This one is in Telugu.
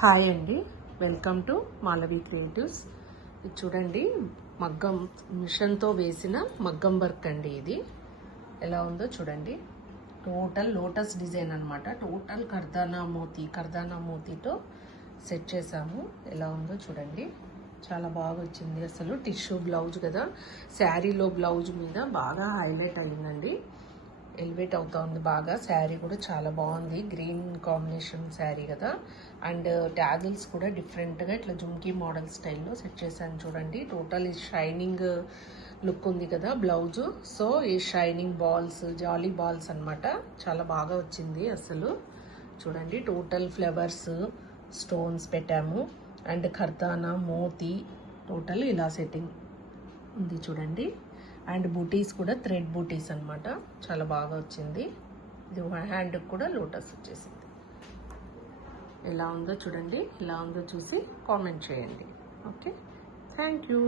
హాయ్ అండి, వెల్కమ్ టు మాలవి క్రియేటివ్స్. ఇది చూడండి, మగ్గం మిషన్తో వేసిన మగ్గం వర్క్ అండి. ఇది ఎలా ఉందో చూడండి. టోటల్ లోటస్ డిజైన్ అనమాట. టోటల్ కర్దానా మోతీతో సెట్ చేసాము. ఎలా ఉందో చూడండి, చాలా బాగా వచ్చింది. అసలు టిష్యూ బ్లౌజ్ కదా, శారీలో బ్లౌజ్ మీద బాగా హైలైట్ అయిందండి. ఎలివేట్ అవుతా ఉంది బాగా. శారీ కూడా చాలా బాగుంది, గ్రీన్ కాంబినేషన్ శారీ కదా. అండ్ ట్యాజిల్స్ కూడా డిఫరెంట్గా ఇట్లా జుమ్కీ మోడల్ స్టైల్లో సెట్ చేశాను చూడండి. టోటల్ ఈ షైనింగ్ లుక్ ఉంది కదా బ్లౌజు. సో ఈ షైనింగ్ బాల్స్, జాలీ బాల్స్ అన్నమాట. చాలా బాగా వచ్చింది అసలు. చూడండి, టోటల్ ఫ్లవర్స్, స్టోన్స్ పెట్టాము. అండ్ కర్దానా మోతీ టోటల్ ఇలా సెట్టింగ్ ఉంది చూడండి. అండ్ బూటీస్ కూడా థ్రెడ్ బూటీస్ అన్నమాట. చాలా బాగా వచ్చింది. ఇది హ్యాండ్కి కూడా లోటస్ వచ్చేసింది. ఎలా ఉందో చూడండి. ఎలా ఉందో చూసి కామెంట్ చేయండి. Okay, thank you.